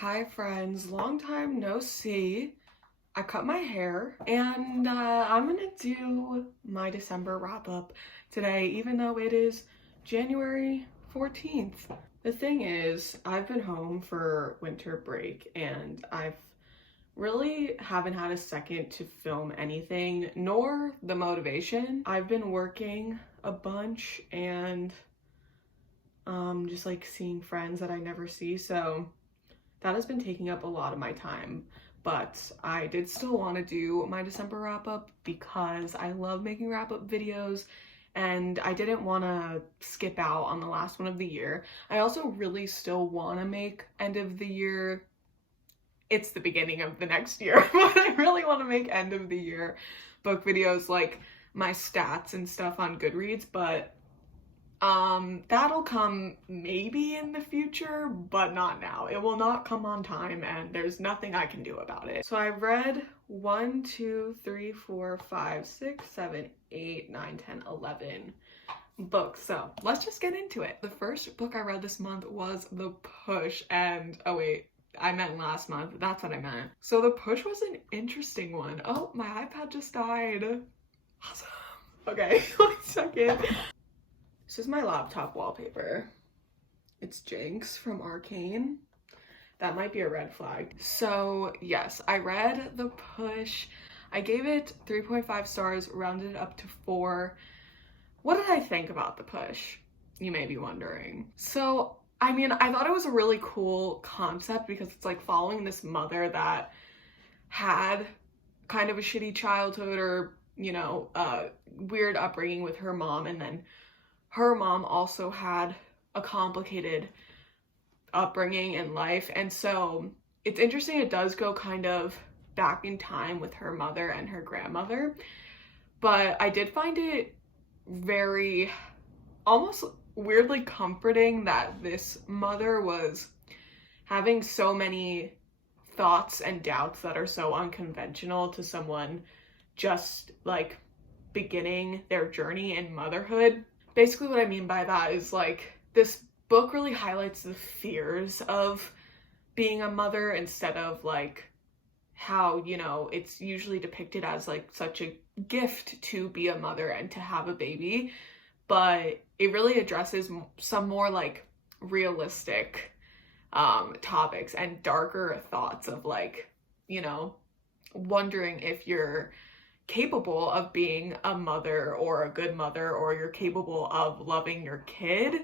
Hi friends, long time no see. I cut my hair and I'm gonna do my December wrap up today, even though it is January 14th. The thing is, I've been home for winter break and I've really haven't had a second to film anything, nor the motivation. I've been working a bunch and just like seeing friends that I never see, so that has been taking up a lot of my time, but I did still want to do my December wrap up because I love making wrap up videos and I didn't want to skip out on the last one of the year. I also really still want to make end of the year. It's the beginning of the next year, but I really want to make end of the year book videos, like my stats and stuff on Goodreads, but that'll come maybe in the future, but not now. It will not come on time and there's nothing I can do about it. So I've read 1, 2, 3, 4, 5, 6, 7, 8, 9, 10, 11 books. So let's just get into it. The first book I read this month was The Push, and oh wait, I meant last month. That's what I meant. So The Push was an interesting one. Oh, my iPad just died. Awesome. Okay, 1 second. This is my laptop wallpaper. It's Jinx from Arcane. That might be a red flag. So yes, I read The Push. I gave it 3.5 stars, rounded it up to 4. What did I think about The Push? You may be wondering. So, I mean, I thought it was a really cool concept because it's like following this mother that had kind of a shitty childhood or, you know, weird upbringing with her mom, and then her mom also had a complicated upbringing in life. And so it's interesting, it does go kind of back in time with her mother and her grandmother. But I did find it very, almost weirdly comforting that this mother was having so many thoughts and doubts that are so unconventional to someone just like beginning their journey in motherhood. Basically what I mean by that is like this book really highlights the fears of being a mother instead of like how, you know, it's usually depicted as like such a gift to be a mother and to have a baby, but it really addresses some more like realistic topics and darker thoughts of like, you know, wondering if you're capable of being a mother or a good mother, or you're capable of loving your kid.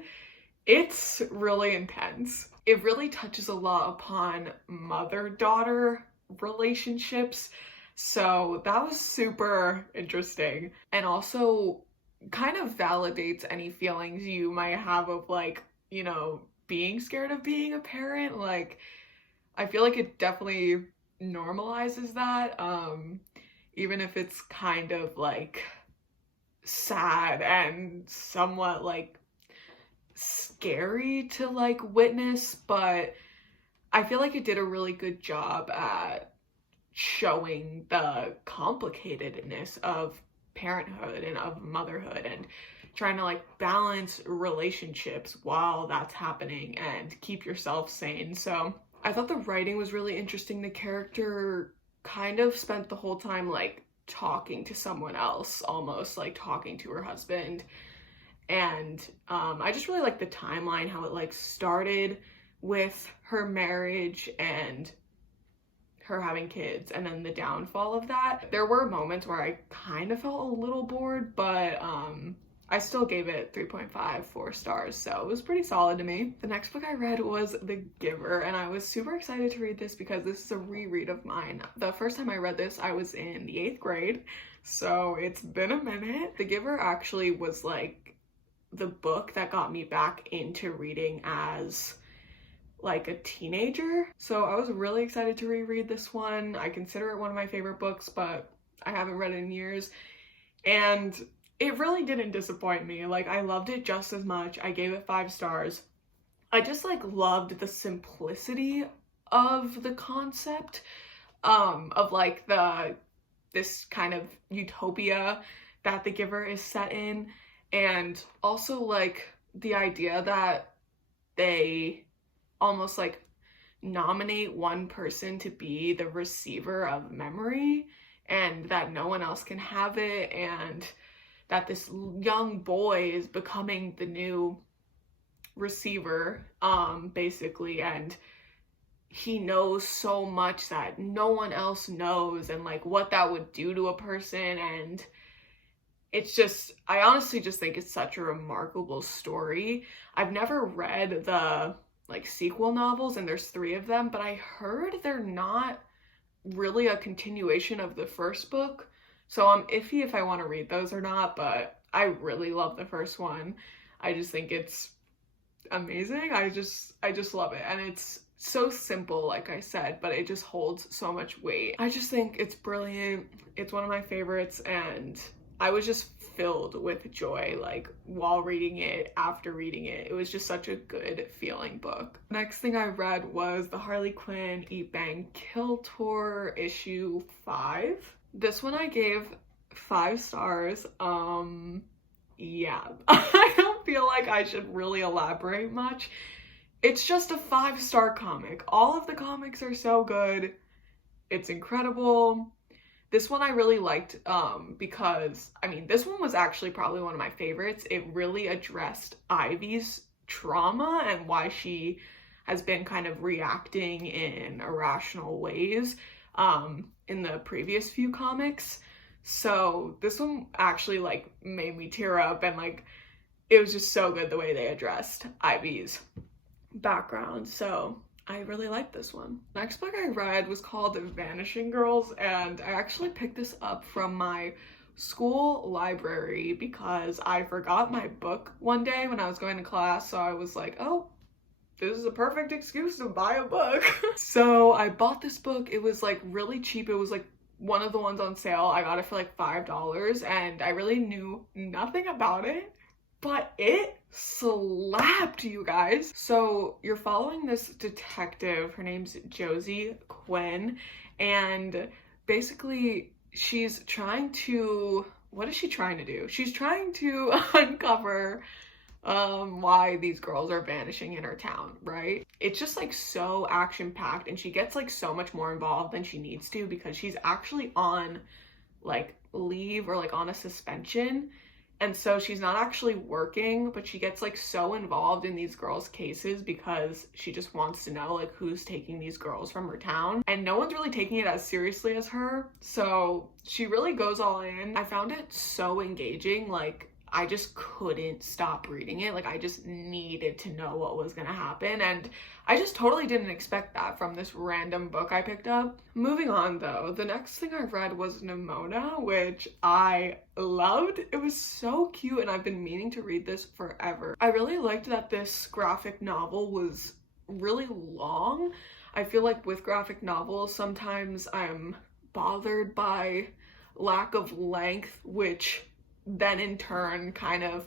It's really intense. It really touches a lot upon mother-daughter relationships, so that was super interesting, and also kind of validates any feelings you might have of like, you know, being scared of being a parent. Like, I feel like it definitely normalizes that, even if it's kind of like sad and somewhat like scary to like witness, but I feel like it did a really good job at showing the complicatedness of parenthood and of motherhood and trying to like balance relationships while that's happening and keep yourself sane. So I thought the writing was really interesting. The character kind of spent the whole time like talking to someone else, almost like talking to her husband, and I just really like the timeline, how it like started with her marriage and her having kids and then the downfall of that. There were moments where I kind of felt a little bored, but I still gave it 3.5, 4 stars, so it was pretty solid to me. The next book I read was The Giver, and I was super excited to read this because this is a reread of mine. The first time I read this, I was in the 8th grade, so it's been a minute. The Giver actually was like the book that got me back into reading as like a teenager, so I was really excited to reread this one. I consider it one of my favorite books, but I haven't read it in years, and it really didn't disappoint me. Like, I loved it just as much. I gave it 5 stars. I just like loved the simplicity of the concept, of like this kind of utopia that The Giver is set in, and also like the idea that they almost like nominate one person to be the receiver of memory and that no one else can have it, and that this young boy is becoming the new receiver, basically, and he knows so much that no one else knows, and like what that would do to a person. And it's just, I honestly just think it's such a remarkable story. I've never read the like sequel novels, and there's 3 of them, but I heard they're not really a continuation of the first book, so I'm iffy if I want to read those or not. But I really love the first one. I just think it's amazing. I just love it, and it's so simple, like I said, but it just holds so much weight. I just think it's brilliant. It's one of my favorites, and I was just filled with joy, like, while reading it, after reading it. It was just such a good feeling book. Next thing I read was the Harley Quinn Eat Bang Kill Tour issue 5. This one I gave 5 stars. Yeah, I don't feel like I should really elaborate much. It's just a 5-star comic. All of the comics are so good. It's incredible. This one I really liked because, I mean, this one was actually probably one of my favorites. It really addressed Ivy's trauma and why she has been kind of reacting in irrational ways in the previous few comics. So this one actually like made me tear up, and like it was just so good the way they addressed Ivy's background. So I really liked this one. Next book I read was called Vanishing Girls, and I actually picked this up from my school library because I forgot my book one day when I was going to class. So I was like, oh, this is a perfect excuse to buy a book. So I bought this book. It was like really cheap. It was like one of the ones on sale. I got it for like $5, and I really knew nothing about it, but it slapped, you guys. So you're following this detective. Her name's Josie Quinn, and basically she's trying to, what is she trying to do? She's trying to uncover why these girls are vanishing in her town, right? It's just like so action-packed, and she gets like so much more involved than she needs to because she's actually on like leave or like on a suspension. And so she's not actually working, but she gets like so involved in these girls' cases because she just wants to know like who's taking these girls from her town. And no one's really taking it as seriously as her. So she really goes all in. I found it so engaging. Like, I just couldn't stop reading it. Like, I just needed to know what was gonna happen. And I just totally didn't expect that from this random book I picked up. Moving on though, the next thing I read was Nimona, which I loved. It was so cute, and I've been meaning to read this forever. I really liked that this graphic novel was really long. I feel like with graphic novels, sometimes I'm bothered by lack of length, which then in turn kind of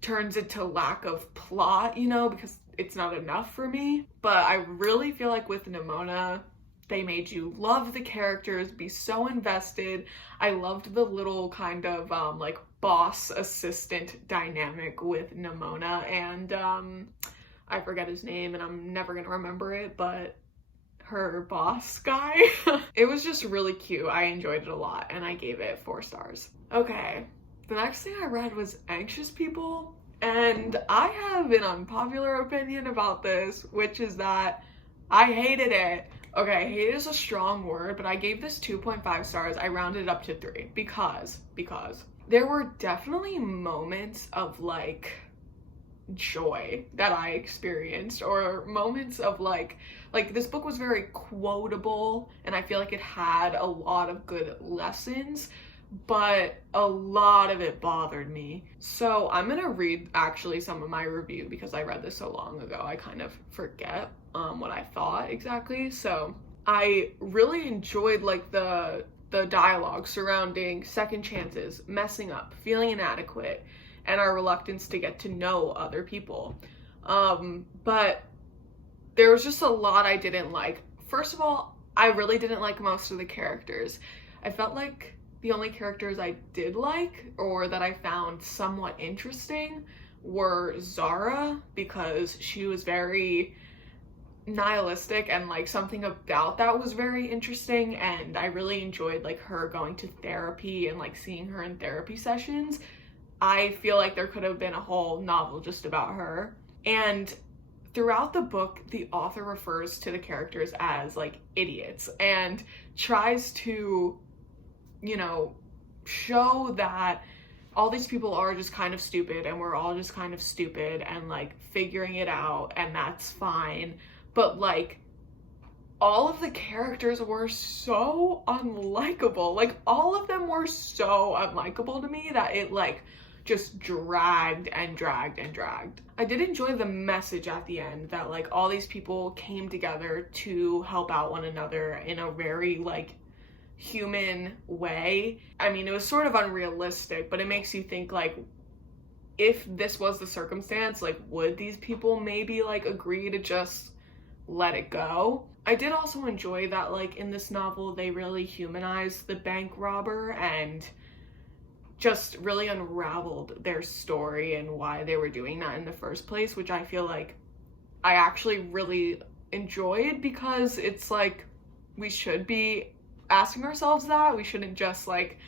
turns into lack of plot, you know, because it's not enough for me. But I really feel like with Nimona, they made you love the characters, be so invested. I loved the little kind of like boss assistant dynamic with Nimona and I forget his name and I'm never gonna remember it, but her boss guy. It was just really cute. I enjoyed it a lot and I gave it 4 stars. Okay. The next thing I read was Anxious People, and I have an unpopular opinion about this, which is that I hated it. Okay, hate is a strong word, but I gave this 2.5 stars. I rounded it up to 3 because there were definitely moments of like joy that I experienced, or moments of like this book was very quotable, and I feel like it had a lot of good lessons, but a lot of it bothered me. So I'm gonna read actually some of my review because I read this so long ago I kind of forget what I thought exactly. So I really enjoyed like the dialogue surrounding second chances, messing up, feeling inadequate, and our reluctance to get to know other people. But there was just a lot I didn't like. First of all, I really didn't like most of the characters. I felt like the only characters I did like, or that I found somewhat interesting, were Zara, because she was very nihilistic, and like something about that was very interesting, and I really enjoyed like her going to therapy and like seeing her in therapy sessions. I feel like there could have been a whole novel just about her. And throughout the book, the author refers to the characters as like idiots and tries to, you know, show that all these people are just kind of stupid and we're all just kind of stupid and like figuring it out, and that's fine. But like all of the characters were so unlikable. Like all of them were so unlikable to me that it like just dragged and dragged and dragged. I did enjoy the message at the end that like all these people came together to help out one another in a very like human way. I mean, it was sort of unrealistic, but it makes you think like, if this was the circumstance, like would these people maybe like agree to just let it go? I did also enjoy that like in this novel they really humanized the bank robber and just really unraveled their story and why they were doing that in the first place, which I feel like I actually really enjoyed, because it's like we should be asking ourselves that. We shouldn't just like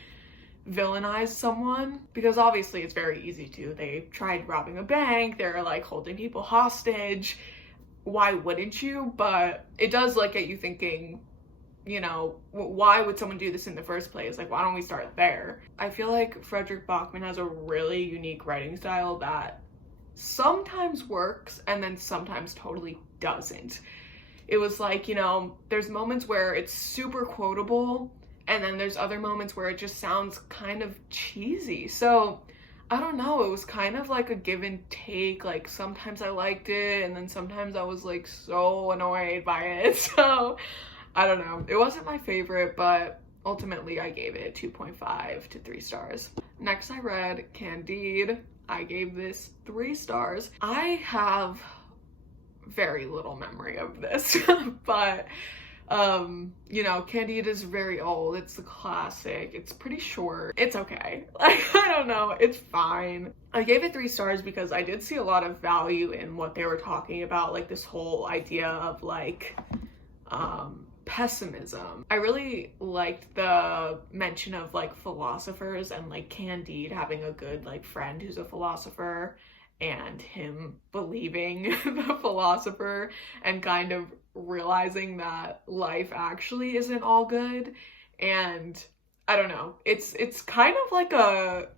villainize someone, because obviously it's very easy to. They tried robbing a bank, they're like holding people hostage. Why wouldn't you? But it does like get you thinking, you know, why would someone do this in the first place? Like, why don't we start there? I feel like Fredrik Backman has a really unique writing style that sometimes works and then sometimes totally doesn't. It was like, you know, there's moments where it's super quotable, and then there's other moments where it just sounds kind of cheesy. So I don't know, it was kind of like a give and take. Like sometimes I liked it and then sometimes I was like so annoyed by it. So I don't know, it wasn't my favorite, but ultimately I gave it 2.5 to 3 stars. Next I read Candide. I gave this 3 stars. I have very little memory of this, but you know, Candide is very old. It's the classic. It's pretty short. It's okay. Like, I don't know. It's fine. I gave it 3 stars because I did see a lot of value in what they were talking about, like this whole idea of like pessimism. I really liked the mention of like philosophers and like Candide having a good like friend who's a philosopher, and him believing the philosopher and kind of realizing that life actually isn't all good. And I don't know, it's kind of like a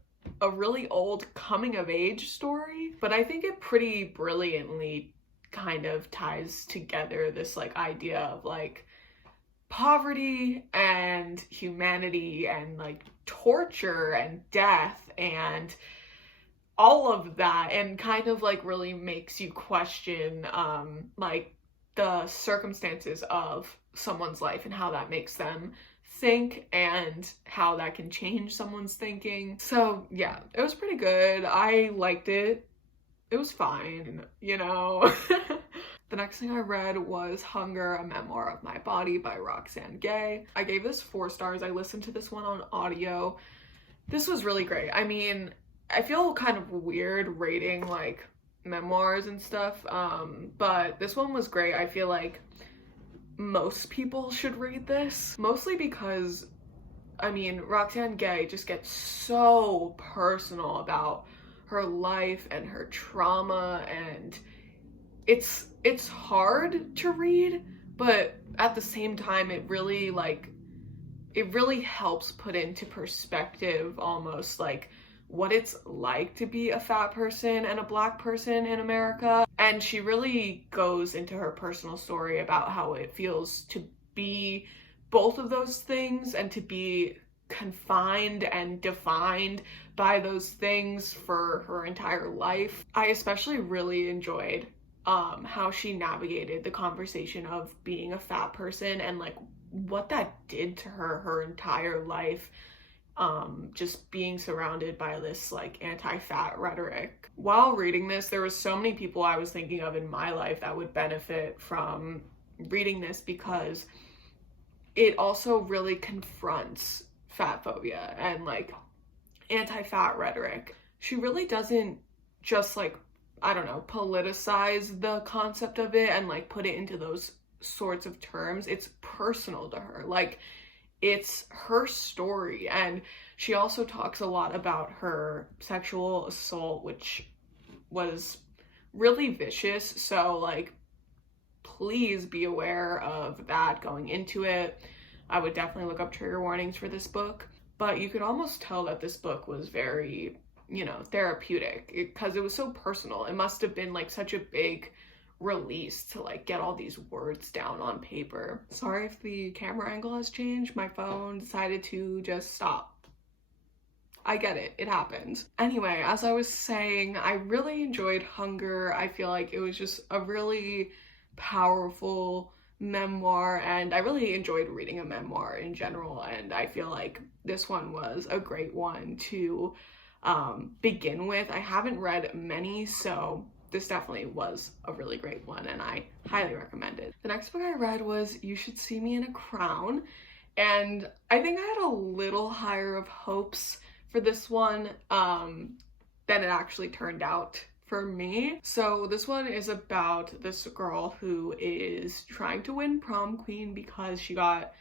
really old coming of age story, but I think it pretty brilliantly kind of ties together this like idea of like poverty and humanity and like torture and death and all of that, and kind of like really makes you question like the circumstances of someone's life and how that makes them think and how that can change someone's thinking. So yeah, it was pretty good. I liked it. It was fine, you know. The next thing I read was Hunger, A Memoir of My Body by Roxane Gay. I gave this 4 stars. I listened to this one on audio. This was really great. I mean, I feel kind of weird rating like memoirs and stuff, but this one was great. I feel like most people should read this, mostly because, I mean, Roxane Gay just gets so personal about her life and her trauma, and it's hard to read, but at the same time it really helps put into perspective almost like what it's like to be a fat person and a Black person in America. And she really goes into her personal story about how it feels to be both of those things and to be confined and defined by those things for her entire life. I especially really enjoyed how she navigated the conversation of being a fat person and like what that did to her entire life. Just being surrounded by this like anti-fat rhetoric. While reading this, there were so many people I was thinking of in my life that would benefit from reading this, because it also really confronts fat phobia and like anti-fat rhetoric. She really doesn't just like I don't know, politicize the concept of it and like put it into those sorts of terms. It's personal to her. Like, it's her story. And she also talks a lot about her sexual assault, which was really vicious. So like, please be aware of that going into it. I would definitely look up trigger warnings for this book. But you could almost tell that this book was very, you know, therapeutic because it was so personal. It must have been like such a big release to like get all these words down on paper. Sorry if the camera angle has changed. My phone decided to just stop. I get it. It happened. Anyway, as I was saying, I really enjoyed Hunger. I feel like it was just a really powerful memoir, and I really enjoyed reading a memoir in general, and I feel like this one was a great one to begin with. I haven't read many, so this definitely was a really great one, and I highly recommend it. The next book I read was You Should See Me in a Crown, and I think I had a little higher of hopes for this one than it actually turned out for me. So this one is about this girl who is trying to win prom queen because she got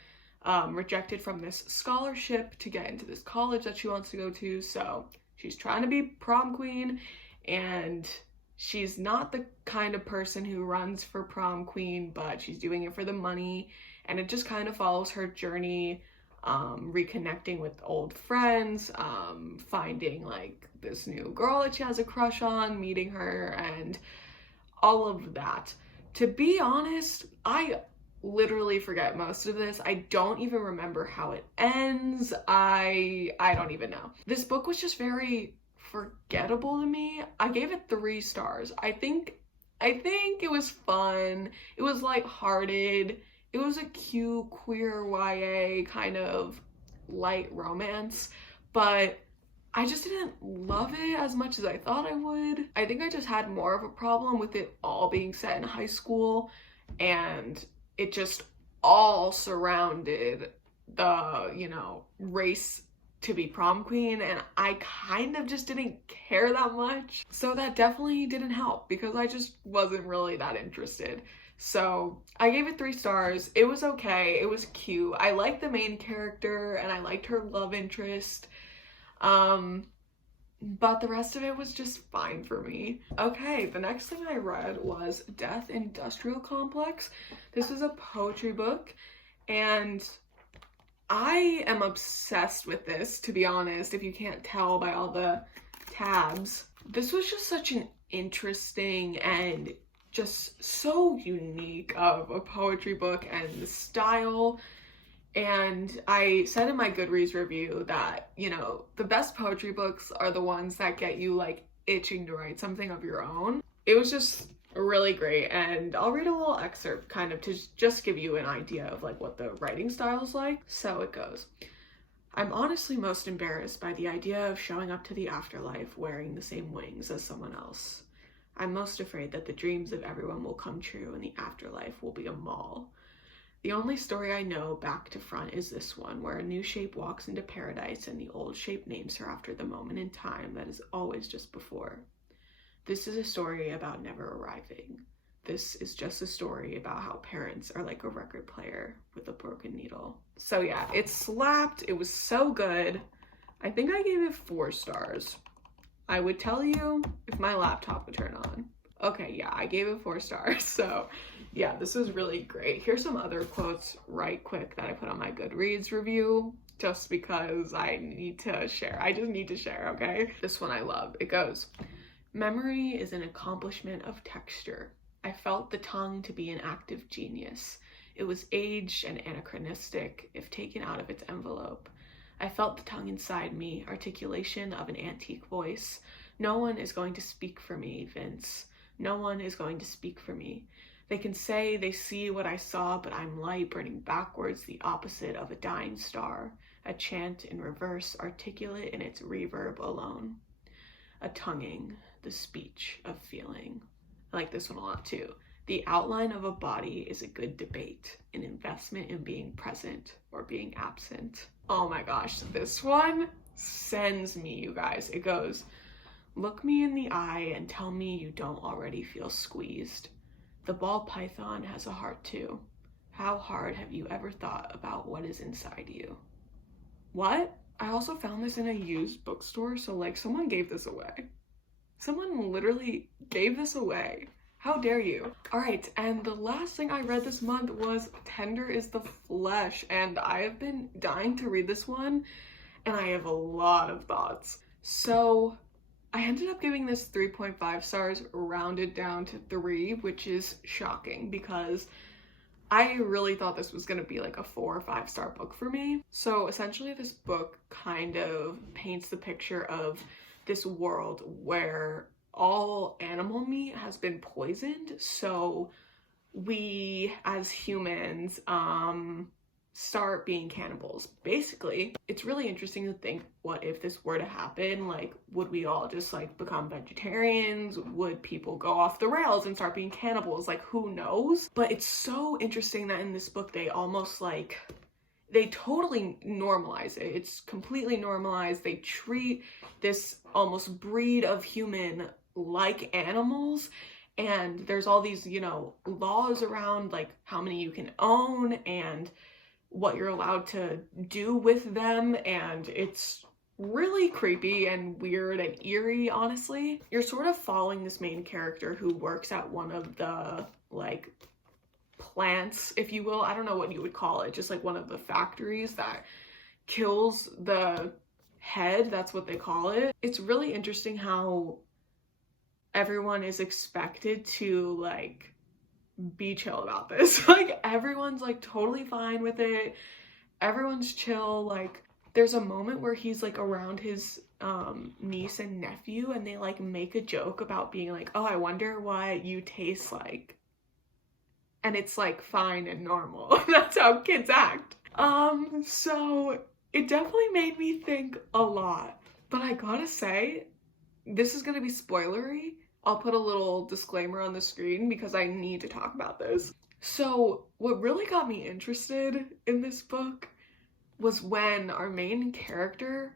rejected from this scholarship to get into this college that she wants to go to. So she's trying to be prom queen, and she's not the kind of person who runs for prom queen, but she's doing it for the money, and it just kind of follows her journey, reconnecting with old friends, finding like this new girl that she has a crush on, meeting her, and all of that. To be honest, I literally forget most of this. I don't even remember how it ends. I don't even know. This book was just very forgettable to me. I gave it 3 stars. I think it was fun. It was lighthearted. It was a cute queer YA kind of light romance, but I just didn't love it as much as I thought I would. I think I just had more of a problem with it all being set in high school, and it just all surrounded the, you know, race to be prom queen, and I kind of just didn't care that much. So that definitely didn't help because I just wasn't really that interested. So I gave it 3 stars. It was okay. It was cute. I liked the main character and I liked her love interest. But the rest of it was just fine for me. Okay, the next thing I read was Death Industrial Complex. This is a poetry book, and I am obsessed with this, to be honest, if you can't tell by all the tabs. This was just such an interesting and just so unique of a poetry book, and the style. And I said in my Goodreads review that, you know, the best poetry books are the ones that get you like itching to write something of your own. It was just really great, and I'll read a little excerpt kind of to just give you an idea of like what the writing style is like. So it goes. I'm honestly most embarrassed by the idea of showing up to the afterlife wearing the same wings as someone else. I'm most afraid that the dreams of everyone will come true and the afterlife will be a mall. The only story I know back to front is this one, where a new shape walks into paradise and the old shape names her after the moment in time that is always just before. This is a story about never arriving. This is just a story about how parents are like a record player with a broken needle. So yeah, it slapped. It was so good. I think I gave it 4 stars. I would tell you if my laptop would turn on. Okay, yeah, I gave it 4 stars. So yeah, this was really great. Here's some other quotes right quick that I put on my Goodreads review just because I need to share. I just need to share, okay? This one I love. It goes, memory is an accomplishment of texture. I felt the tongue to be an active genius. It was aged and anachronistic if taken out of its envelope. I felt the tongue inside me, articulation of an antique voice. No one is going to speak for me, Vince. No one is going to speak for me. They can say they see what I saw, but I'm light burning backwards, the opposite of a dying star, a chant in reverse, articulate in its reverb alone. A tonguing, the speech of feeling. I like this one a lot too. The outline of a body is a good debate, an investment in being present or being absent. Oh my gosh, this one sends me, you guys. It goes, Look me in the eye and tell me you don't already feel squeezed. The ball python has a heart too. How hard have you ever thought about what is inside you? What? I also found this in a used bookstore, so like someone gave this away. Someone literally gave this away. How dare you? All right, and the last thing I read this month was Tender is the Flesh, and I have been dying to read this one, and I have a lot of thoughts. So I ended up giving this 3.5 stars, rounded down to 3, which is shocking because I really thought this was gonna be like a 4 or 5 star book for me. So essentially this book kind of paints the picture of this world where all animal meat has been poisoned, so we as humans start being cannibals. Basically, it's really interesting to think, what if this were to happen? Like, would we all just like become vegetarians? Would people go off the rails and start being cannibals? Like, who knows? But it's so interesting that in this book they almost like, they totally normalize it. It's completely normalized. They treat this almost breed of human like animals, and there's all these, you know, laws around like how many you can own and what you're allowed to do with them, and it's really creepy and weird and eerie, honestly. You're sort of following this main character who works at one of the like plants, if you will. I don't know what you would call it, just like one of the factories that kills the head, that's what they call it. It's really interesting how everyone is expected to like be chill about this. Like, everyone's like totally fine with it. Everyone's chill. Like, there's a moment where he's like around his niece and nephew, and they like make a joke about being like, oh, I wonder what you taste like. And it's like fine and normal. That's how kids act. So it definitely made me think a lot. But I gotta say, this is gonna be spoilery. I'll put a little disclaimer on the screen because I need to talk about this. So what really got me interested in this book was when our main character,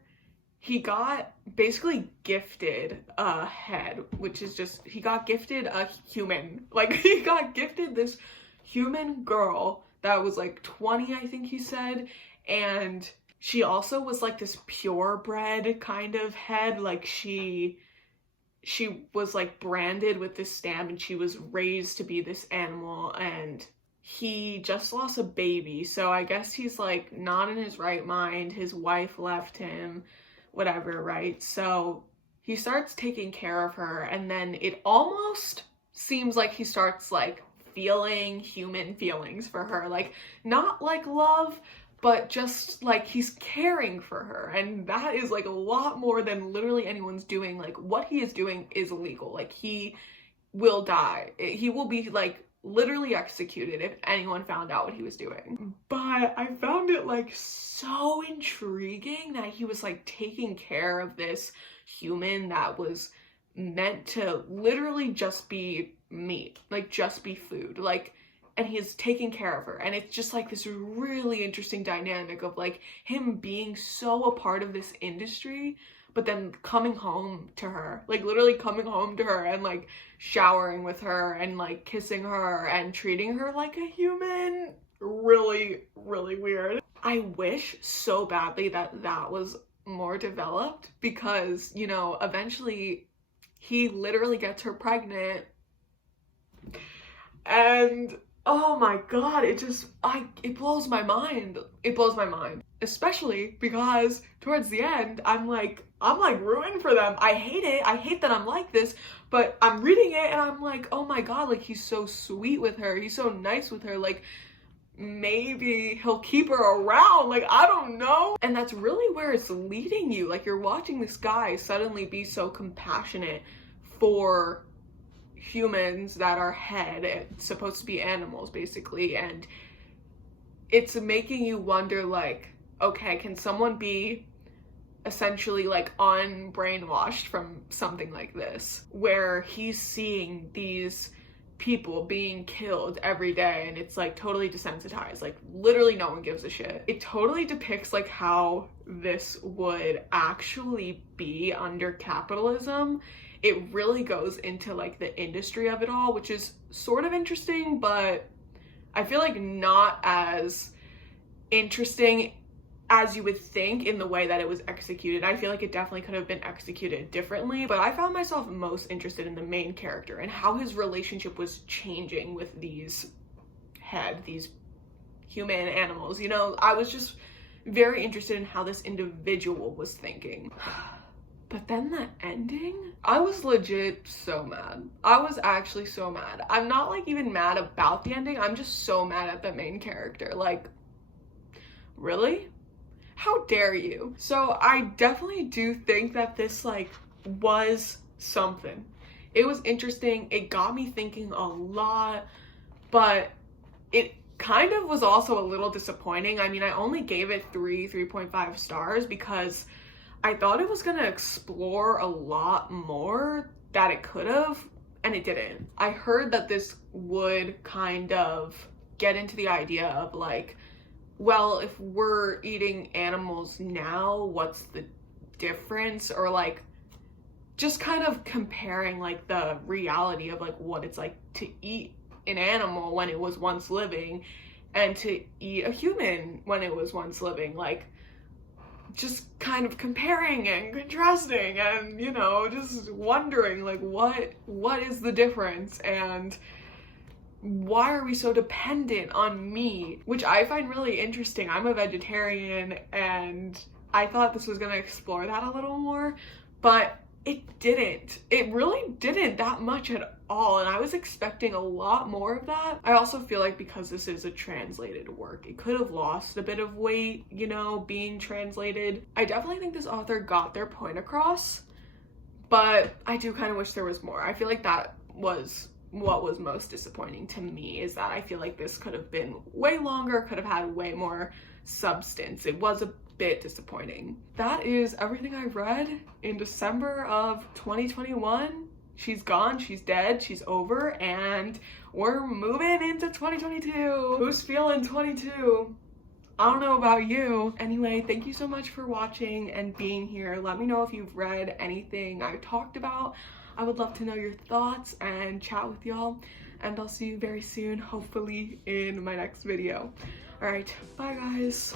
he got basically gifted a head, which is just, he got gifted a human. Like, he got gifted this human girl that was like 20, I think he said, and she also was like this purebred kind of head. Like, she was like branded with this stamp, and she was raised to be this animal, and he just lost a baby, so I guess he's like not in his right mind. His wife left him, whatever, right? So he starts taking care of her, and then it almost seems like he starts like feeling human feelings for her, like not like love, but just like he's caring for her, and that is like a lot more than literally anyone's doing. Like, what he is doing is illegal. Like, he will die. He will be like literally executed if anyone found out what he was doing. But I found it like so intriguing that he was like taking care of this human that was meant to literally just be meat, like just be food, like, and he's taking care of her. And it's just like this really interesting dynamic of like him being so a part of this industry, but then coming home to her, like literally coming home to her and like showering with her and like kissing her and treating her like a human. Really, really weird. I wish so badly that that was more developed, because, you know, eventually he literally gets her pregnant, and oh my god, it blows my mind. It blows my mind. Especially because towards the end, I'm like rooting for them. I hate it. I hate that I'm like this, but I'm reading it and I'm like, oh my god, like, he's so sweet with her. He's so nice with her. Like, maybe he'll keep her around. Like, I don't know. And that's really where it's leading you. Like, you're watching this guy suddenly be so compassionate for humans that are supposed to be animals, basically, and it's making you wonder, like, okay, can someone be essentially like unbrainwashed from something like this, where he's seeing these people being killed every day, and it's like totally desensitized, like literally no one gives a shit. It totally depicts like how this would actually be under capitalism. It really goes into like the industry of it all, which is sort of interesting, but I feel like not as interesting as you would think in the way that it was executed. I feel like it definitely could have been executed differently, but I found myself most interested in the main character and how his relationship was changing with these human animals. You know, I was just very interested in how this individual was thinking. But then the ending, I was legit so mad. I was actually so mad. I'm not like even mad about the ending. I'm just so mad at the main character. Like, really? How dare you? So I definitely do think that this like was something. It was interesting. It got me thinking a lot, but it kind of was also a little disappointing. I mean, I only gave it 3.5 stars because I thought it was gonna explore a lot more that it could have, and it didn't. I heard that this would kind of get into the idea of like, well, if we're eating animals now, what's the difference? Or like just kind of comparing like the reality of like what it's like to eat an animal when it was once living and to eat a human when it was once living. Like just kind of comparing and contrasting and, you know, just wondering like what is the difference, and why are we so dependent on meat, which I find really interesting. I'm a vegetarian and I thought this was going to explore that a little more, but it didn't. It really didn't that much at all, and I was expecting a lot more of that. I also feel like because this is a translated work, it could have lost a bit of weight, you know, being translated. I definitely think this author got their point across, but I do kind of wish there was more. I feel like that was what was most disappointing to me, is that I feel like this could have been way longer, could have had way more substance. It was a bit disappointing. That is everything I read in December of 2021. She's gone, she's dead, she's over, and we're moving into 2022. Who's feeling 22? I don't know about you. Anyway, thank you so much for watching and being here. Let me know if you've read anything I talked about. I would love to know your thoughts and chat with y'all, and I'll see you very soon, hopefully in my next video. All right, bye guys.